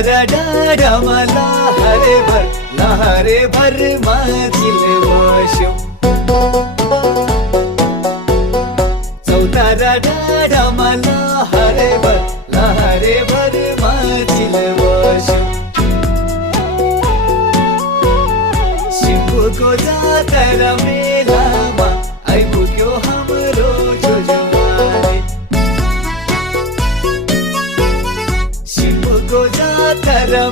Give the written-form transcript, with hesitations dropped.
चौतारा डाडामाला लहारे भर माझील वाशो चौतारा डाडामाला लहारे भर माझील वाशो शिंबू को जातरा मेलामा आइबु क्यों हमरो जोजवारे शिंबू को जातरा